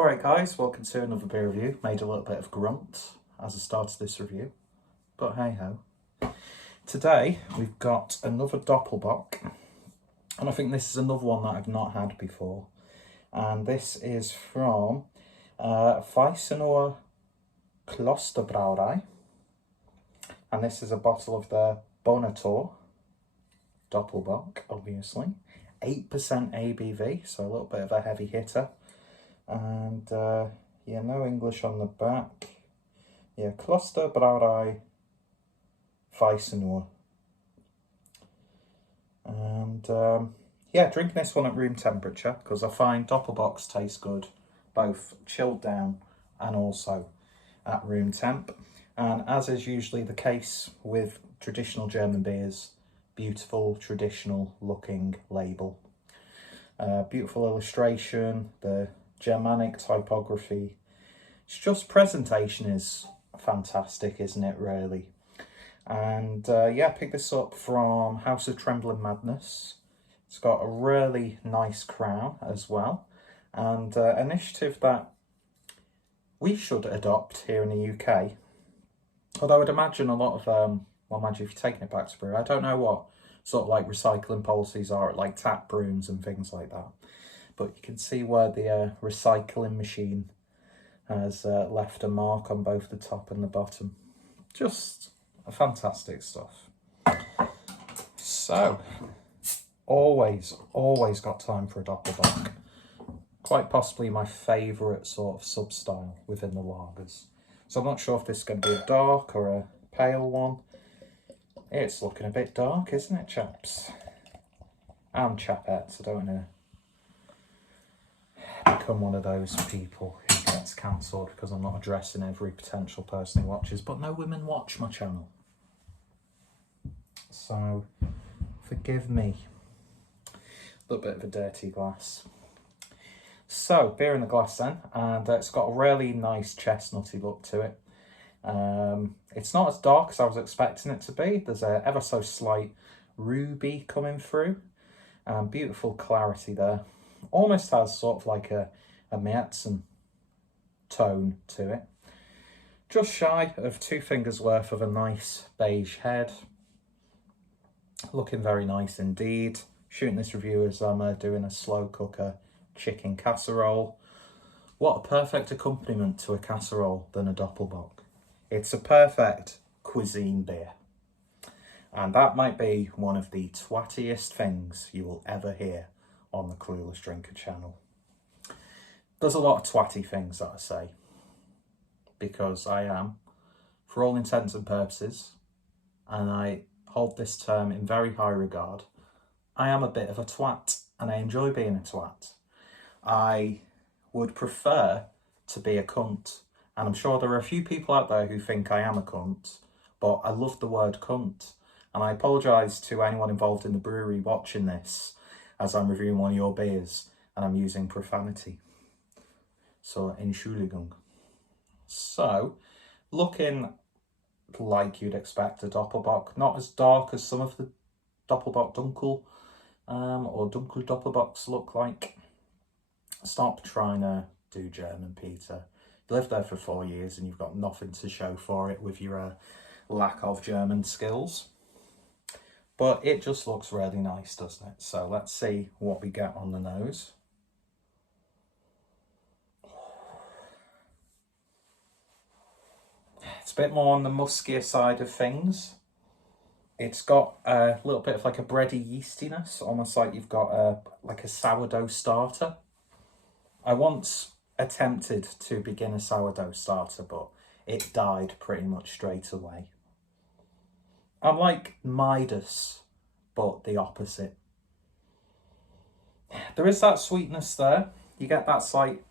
Alright guys, welcome to another beer review. Made a little bit of grunt as I started this review, but hey ho. Today we've got another Doppelbock, and I think this is another one that I've not had before. And this is from Weissenohe Klosterbrauerei, and this is a bottle of the Bonator Doppelbock, obviously. 8% ABV, so a little bit of a heavy hitter. And yeah, no English on the back. Yeah, Klosterbrauerei Weissenohe. And yeah, drinking this one at room temperature because I find Doppelbocks taste good, both chilled down and also at room temp. And as is usually the case with traditional German beers, beautiful traditional looking label. Beautiful illustration, the Germanic typography. It's just presentation is fantastic, isn't it, really? And yeah, I picked this up from House of Trembling Madness. It's got a really nice crown as well, and an initiative that we should adopt here in the UK. Although I would imagine a lot of, well, imagine if you're taking it back to brewery, I don't know what sort of like recycling policies are at like tap rooms and things like that. But you can see where the recycling machine has left a mark on both the top and the bottom. Just fantastic stuff. So, always got time for a Doppelbock. Quite possibly my favourite sort of sub-style within the lagers. So I'm not sure if this is going to be a dark or a pale one. It's looking a bit dark, isn't it, chaps? And chapettes, I don't know. Become one of those people who gets cancelled because I'm not addressing every potential person who watches, but no women watch my channel. So, forgive me. A little bit of a dirty glass. So, beer in the glass then, and it's got a really nice chestnutty look to it. It's not as dark as I was expecting it to be. There's a ever so slight ruby coming through. Beautiful clarity there. Almost has sort of like a Märzen tone to it. Just shy of 2 fingers worth of a nice beige head. Looking very nice indeed. Shooting this review as I'm doing a slow cooker chicken casserole. What a perfect accompaniment to a casserole than a Doppelbock. It's a perfect cuisine beer. And that might be one of the twattiest things you will ever hear on the Clueless Drinker channel. There's a lot of twatty things that I say, because I am, for all intents and purposes, and I hold this term in very high regard, I am a bit of a twat, and I enjoy being a twat. I would prefer to be a cunt, and I'm sure there are a few people out there who think I am a cunt, but I love the word cunt, and I apologise to anyone involved in the brewery watching this, as I'm reviewing one of your beers and I'm using profanity. So, Entschuldigung. So, looking like you'd expect a Doppelbock, not as dark as some of the Doppelbock Dunkel or Dunkel Doppelbocks look like. Stop trying to do German, Peter. You lived there for 4 years and you've got nothing to show for it with your lack of German skills. But it just looks really nice, doesn't it? So let's see what we get on the nose. It's a bit more on the muskier side of things. It's got a little bit of like a bready yeastiness, almost like you've got like a sourdough starter. I once attempted to begin a sourdough starter, but it died pretty much straight away. I'm like Midas, but the opposite. There is that sweetness there. You get that slight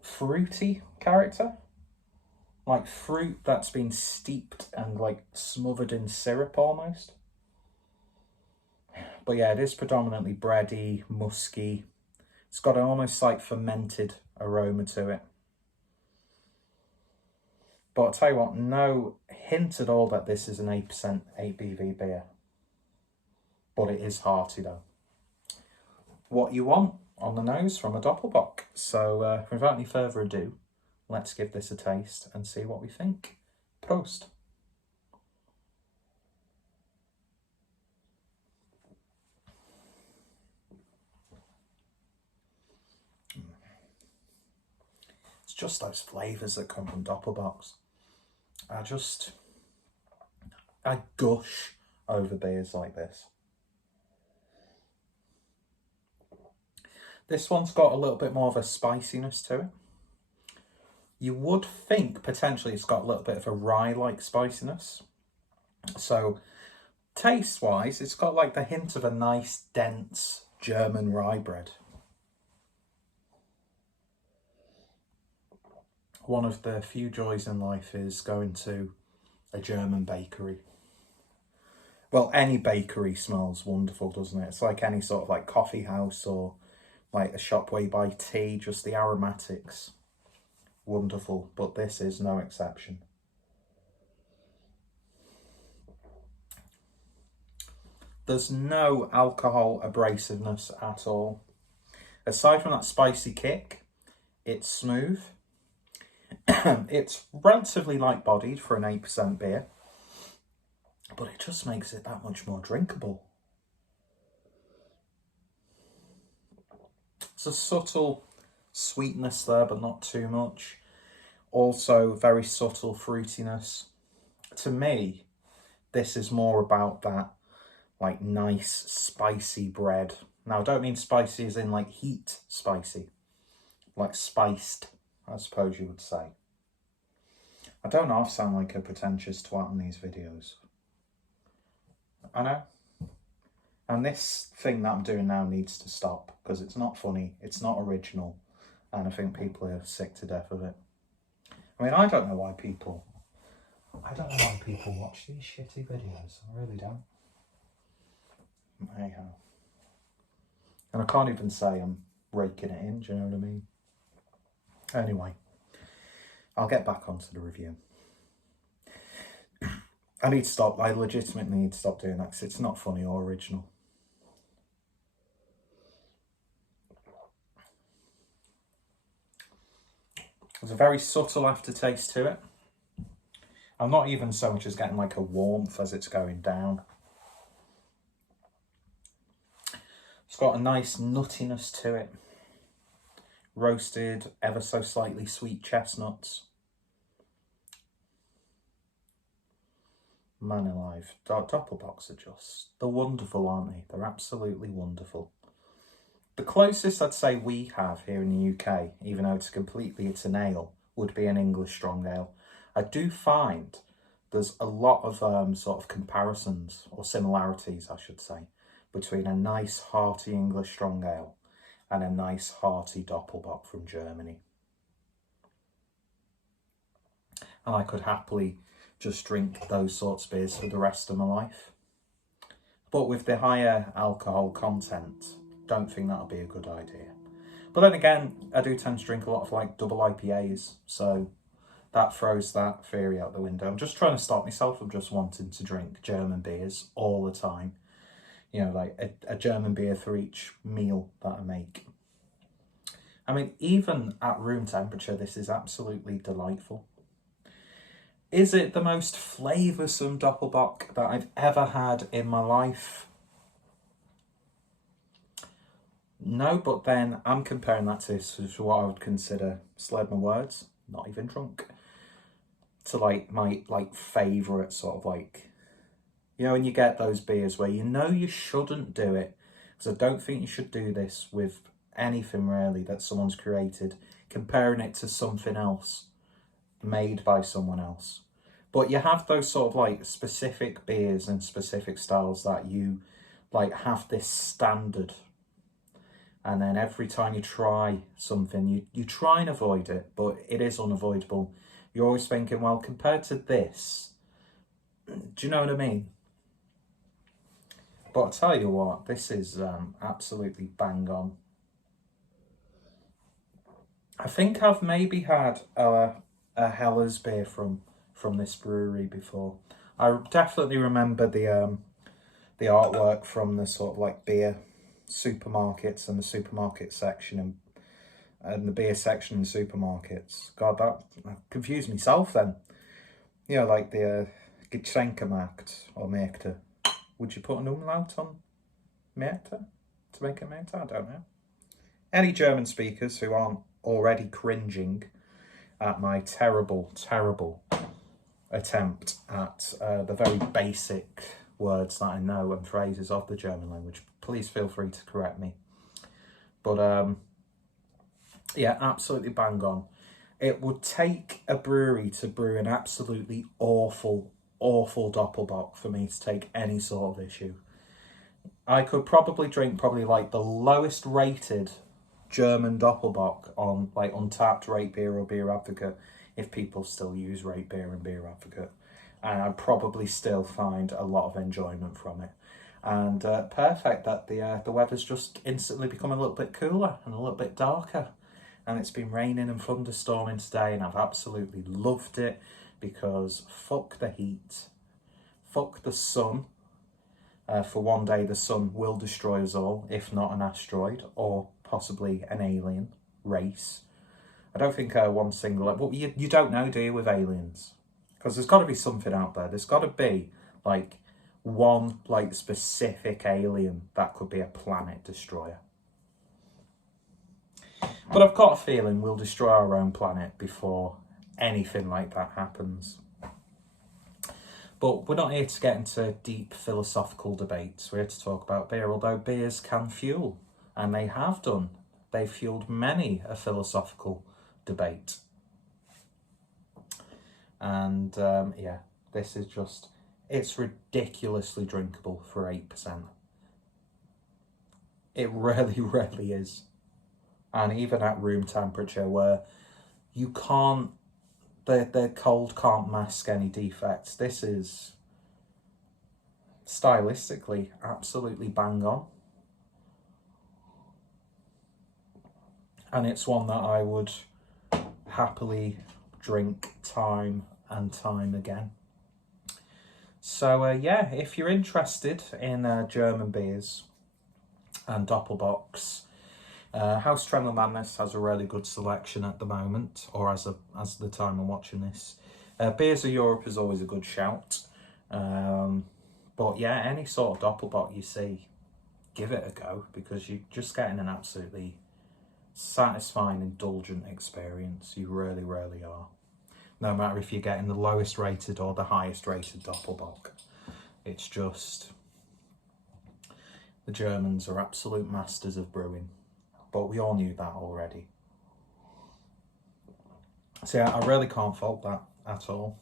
fruity character. Like fruit that's been steeped and like smothered in syrup almost. But yeah, it is predominantly bready, musky. It's got an almost like fermented aroma to it. But I'll tell you what, no hint at all that this is an 8% ABV beer. But it is hearty though. What you want on the nose from a Doppelbock. So without any further ado, let's give this a taste and see what we think. Prost. It's just those flavours that come from Doppelbocks. I gush over beers like this. This one's got a little bit more of a spiciness to it. You would think potentially it's got a little bit of a rye-like spiciness. So taste-wise, it's got like the hint of a nice, dense German rye bread. One of the few joys in life is going to a German bakery. Well, any bakery smells wonderful, doesn't it? It's like any sort of like coffee house or like a shop where you buy tea, just the aromatics. Wonderful, but this is no exception. There's no alcohol abrasiveness at all. Aside from that spicy kick, it's smooth. It's relatively light-bodied for an 8% beer, but it just makes it that much more drinkable. It's a subtle sweetness there, but not too much. Also, very subtle fruitiness. To me, this is more about that like nice spicy bread. Now, I don't mean spicy as in like heat spicy, like spiced, I suppose you would say. I don't half sound like a pretentious twat in these videos. I know. And this thing that I'm doing now needs to stop because it's not funny, it's not original, and I think people are sick to death of it. I mean, I don't know why people watch these shitty videos. I really don't. Anyhow. And I can't even say I'm raking it in, do you know what I mean? Anyway, I'll get back onto the review. I need to stop, I legitimately need to stop doing that because it's not funny or original. There's a very subtle aftertaste to it. I'm not even so much as getting like a warmth as it's going down. It's got a nice nuttiness to it. Roasted, ever so slightly sweet chestnuts. Man alive, Doppelbocks are just, they're wonderful, aren't they? They're absolutely wonderful. The closest I'd say we have here in the UK, even though it's an ale, would be an English strong ale. I do find there's a lot of sort of comparisons, or similarities I should say, between a nice hearty English strong ale and a nice hearty Doppelbock from Germany. And I could happily just drink those sorts of beers for the rest of my life. But with the higher alcohol content, don't think that'll be a good idea. But then again, I do tend to drink a lot of like double IPAs, so that throws that theory out the window. I'm just trying to stop myself from just wanting to drink German beers all the time. You know, like a German beer for each meal that I make. I mean, even at room temperature, this is absolutely delightful. Is it the most flavoursome Doppelbock that I've ever had in my life? No, but then I'm comparing that to what I would consider, slurred my words, not even drunk, to like my favourite sort of like, you know, when you get those beers where you know you shouldn't do it, because I don't think you should do this with anything really that someone's created, comparing it to something else made by someone else. But you have those sort of like specific beers and specific styles that you like have this standard, and then every time you try something you try and avoid it, but it is unavoidable. You're always thinking, well, compared to this, do you know what I mean? But I'll tell you what, this is absolutely bang on. I think I've maybe had a Heller's beer from this brewery before. I definitely remember the artwork from the sort of like beer supermarkets and the supermarket section and the beer section in supermarkets. God, that confused myself then. You know, like the Getränkemarkt or Märkte. Would you put an umlaut on Märkte to make it Märkte? I don't know. Any German speakers who aren't already cringing at my terrible, terrible attempt at the very basic words that I know and phrases of the German language, please feel free to correct me. But yeah, absolutely bang on. It would take a brewery to brew an absolutely awful, awful Doppelbock for me to take any sort of issue. I could probably drink like the lowest rated German Doppelbock on like Untappd, Rate Beer or Beer Advocate, if people still use Rate Beer and Beer Advocate. And I'd probably still find a lot of enjoyment from it. And perfect that the weather's just instantly become a little bit cooler and a little bit darker. And it's been raining and thunderstorming today, and I've absolutely loved it because fuck the heat, fuck the sun. For one day the sun will destroy us all, if not an asteroid or possibly an alien race. I don't think one single... Well, you don't know, do you, with aliens? Because there's got to be something out there. There's got to be, like, one, like, specific alien that could be a planet destroyer. But I've got a feeling we'll destroy our own planet before anything like that happens. But we're not here to get into deep philosophical debates. We're here to talk about beer, although beers can fuel, and they have done. They've fueled many a philosophical debate. And yeah, this is just, it's ridiculously drinkable for 8%. It really, really is. And even at room temperature, where you can't, the cold can't mask any defects. This is stylistically absolutely bang on. And it's one that I would happily drink time and time again. So yeah, if you're interested in German beers and Doppelbocks, House Tremble Madness has a really good selection at the moment, or as the time I'm watching this. Beers of Europe is always a good shout. But yeah, any sort of Doppelbock you see, give it a go, because you're just getting an absolutely satisfying, indulgent experience. You really, really are. No matter if you're getting the lowest rated or the highest rated Doppelbock. It's just, the Germans are absolute masters of brewing. But we all knew that already. So yeah, I really can't fault that at all.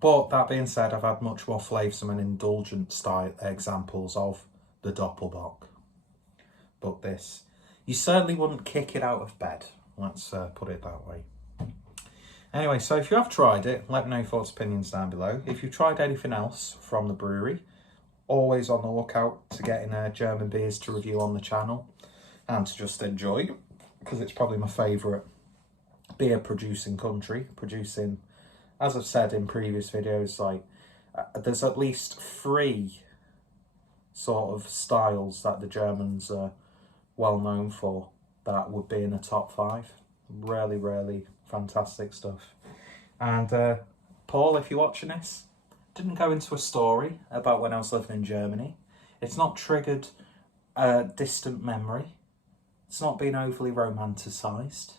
But that being said, I've had much more flavoursome and indulgent style examples of the Doppelbock. But this, you certainly wouldn't kick it out of bed. Let's put it that way. Anyway, so if you have tried it, let me know your thoughts, opinions down below. If you've tried anything else from the brewery, always on the lookout to getting German beers to review on the channel and to just enjoy, because it's probably my favourite beer producing country. Producing, as I've said in previous videos, like there's at least 3 sort of styles that the Germans are well known for that would be in the top 5. Really, really fantastic stuff. And Paul, if you're watching this, didn't go into a story about when I was living in Germany. It's not triggered a distant memory. It's not been overly romanticised.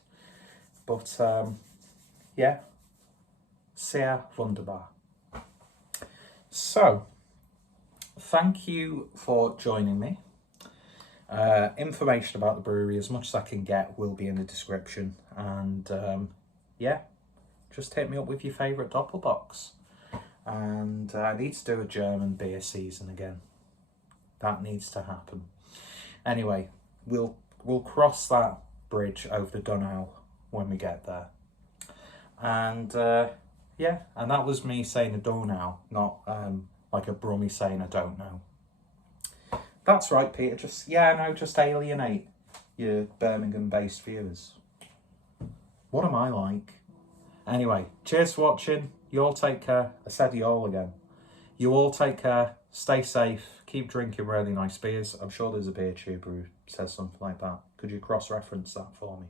But yeah, sehr wunderbar. So, thank you for joining me. Information about the brewery, as much as I can get, will be in the description. And yeah, just hit me up with your favourite Doppelbocks. And I need to do a German beer season again. That needs to happen. Anyway, we'll cross that bridge over the Donau when we get there. And yeah, and that was me saying a Donau, not like a Brummie saying I don't know. That's right, Peter. Just alienate your Birmingham-based viewers. What am I like? Anyway, cheers for watching. You all take care. I said you all again. You all take care. Stay safe. keep drinking really nice beers. I'm sure there's a beer tuber who says something like that. Could you cross-reference that for me?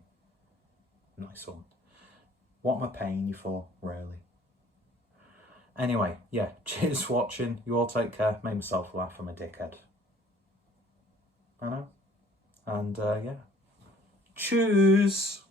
Nice one. What am I paying you for, really? Anyway, yeah, cheers for watching. You all take care. Made myself laugh. I'm a dickhead. I know. And, yeah. Cheers!